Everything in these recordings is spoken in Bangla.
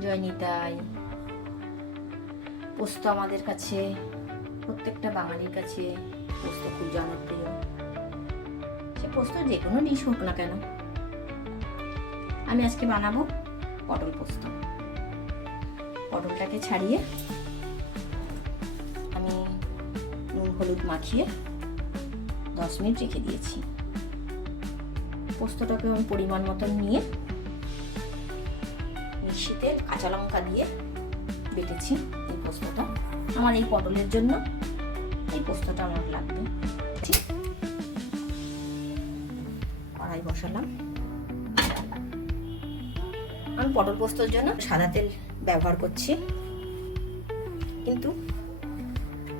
জয় নিতাই। পোস্ত আমাদের কাছে, প্রত্যেকটা বাঙালির কাছে পোস্ত খুব জনপ্রিয়। সে পোস্ত যে কোনো ডিশ হোক না কেন। আমি আজকে বানাবো পটল পোস্ত। পটলটাকে ছাড়িয়ে আমি নুন হলুদ মাখিয়ে 10 মিনিট রেখে দিয়েছি। পোস্তটাকে আমি পরিমাণ মতন নিয়ে মিক্সিতে কাঁচা লঙ্কা দিয়ে বেটেছি। এই পোস্তটা আমার এই পটলের জন্য এই পোস্তটা আমার লাগবে। ঠিক, কড়াই বসালাম। আমি পটল পোস্তর জন্য সাদা তেল ব্যবহার করছি, কিন্তু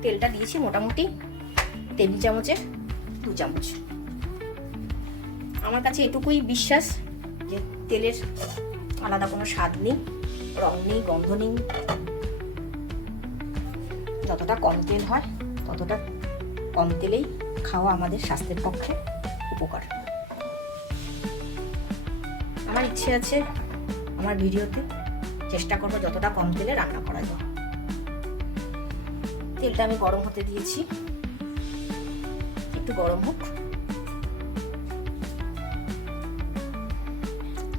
তেলটা দিয়েছি মোটামুটি টেবিল চামচের 2 চামচ। আমার কাছে এটুকুই বিশ্বাস যে তেলের আলাদা কোনো স্বাদ নেই, রং নেই, গন্ধ নেই। যতটা কম তেল হয় ততটা কম তেলেই খাওয়া আমাদের স্বাস্থ্যের পক্ষে উপকার। আমার ইচ্ছে আছে আমার ভিডিওতে চেষ্টা করবো যতটা কম তেলে রান্না করা যায়। তেলটা আমি গরম হতে দিয়েছি, একটু গরম হোক।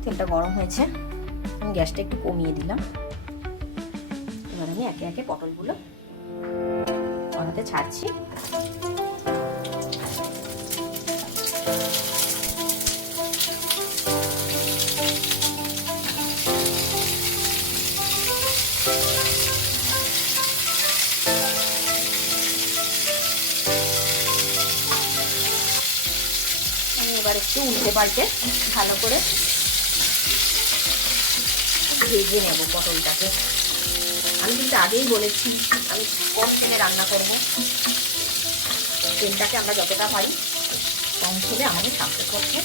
তেলটা গরম হয়েছে, আমি গ্যাসটা একটু কমিয়ে দিলাম। এবার আমি একে একে পটলগুলো কড়াতে ছাড়ছি। আমি এবার একটু উল্টে পাল্টে ভালো করে ভেজে নেব পটলটাকে। আমি কিন্তু আগেই বলেছি আমি কম তেলে রান্না করব। তেলটাকে আমরা যতটা পারি কম তেলে আমাদের স্বাস্থ্যের পক্ষে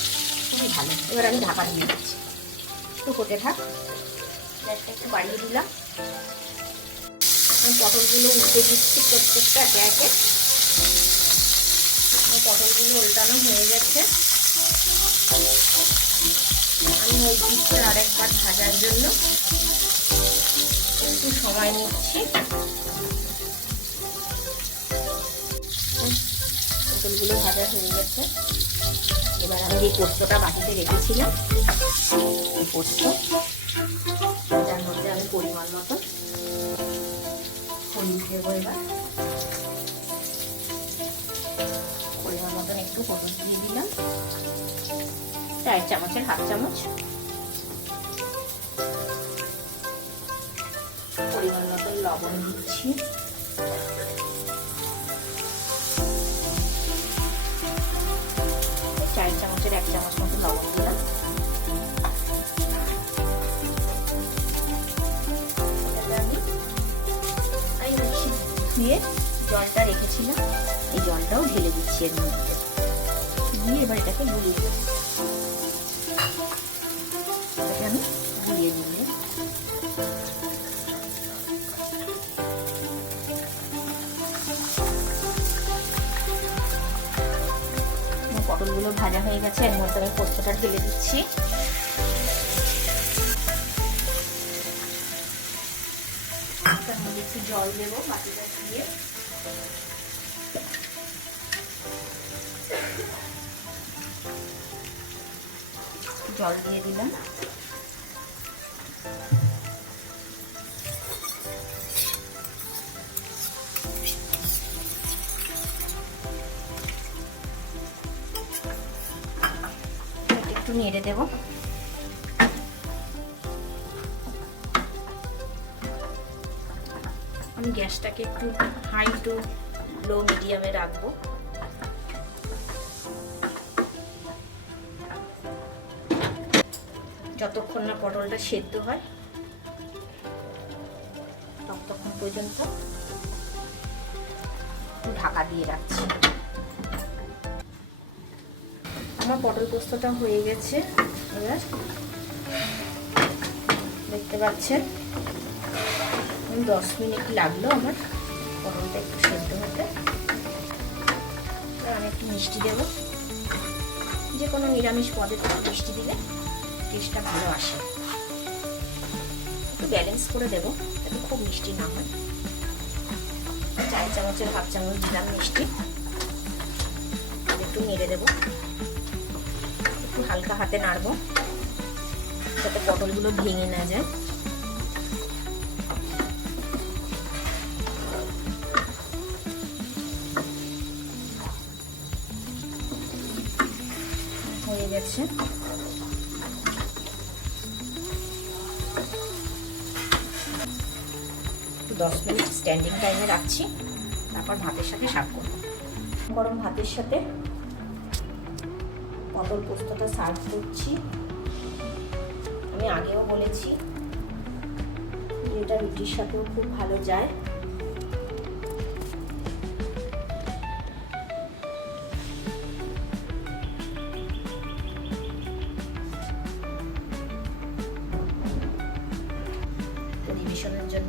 খুবই ভালো। এবার আমি ঢাকা দিয়ে দিচ্ছি, একটু হতে থাক। গ্যাসটা একটু বাড়িয়ে দিলাম। আমি পটলগুলো উল্টে দিচ্ছি প্রত্যেকটা একে একে। পটলগুলো উল্টানো হয়ে গেছে। আমি ওই দিকটা আরেকবার ভাজার জন্য একটু সময় নিচ্ছি। পটলগুলো ভাজা হয়ে গেছে। এবার আমি যে পোস্তটা বাটিতে রেখেছিলাম এই পোস্ত, তার মধ্যে আমি পরিমাণ মতো হলুদ দেবো। এবার পরিমাণ মতন একটু হলুদ দিয়ে দিলাম, 4 চামচের 1/2 চামচ। পরিমাণ মতন লবণ দিচ্ছি। চার চামচের 1 চামচ মতো লবণ দিলাম। আমি মিক্সি ধুয়ে জলটা রেখেছিলাম, এই জলটাও ঢেলে দিচ্ছি এর মধ্যে দিয়ে এবার এটাকে গুলিয়ে দেবো। আমি গুলিয়ে নিয়ে পটলগুলো ভাজা হয়ে গেছে। এর মধ্যে আমি পোস্তটা ঢেলে দিচ্ছি। তার মধ্যে একটু জল দেবো বাটিটা দিয়ে। জল দিয়ে দিলাম। একটু নেড়ে দেব। আমি গ্যাসটাকে একটু হাই টু লো মিডিয়ামে রাখবো। যতক্ষণ না পটলটা সেদ্ধ হয় ততক্ষণ পর্যন্ত ঢাকা দিয়ে রাখছি। আমার পটল পোস্তটা হয়ে গেছে। এবার দেখতে পাচ্ছেন 10 মিনিট লাগলো আমার পটলটা একটু সেদ্ধ হতে। আমি একটু মিষ্টি দেবো। যে কোনো নিরামিষ পদে মিষ্টি দিলে টেস্টটা ভালো আসে। একটু ব্যালেন্স করে দেবো যাতে খুব মিষ্টি না হয়। 4 চামচের হাফ চামচ দিলাম মিষ্টি, একটু নেড়ে দেবো, একটু হালকা হাতে নাড়বো যাতে পটলগুলো ভেঙে না যায়। হয়ে গেছে। 10 মিনিট স্ট্যান্ডিং টাইমে রাখছি, তারপর ভাতের সাথে সার্ভ করব। গরম ভাতের সাথে পটল পোস্তটা সার্ভ করছি। আমি আগেও বলেছি এটা রুটির সাথেও খুব ভালো যায়। পরিবেশনের জন্য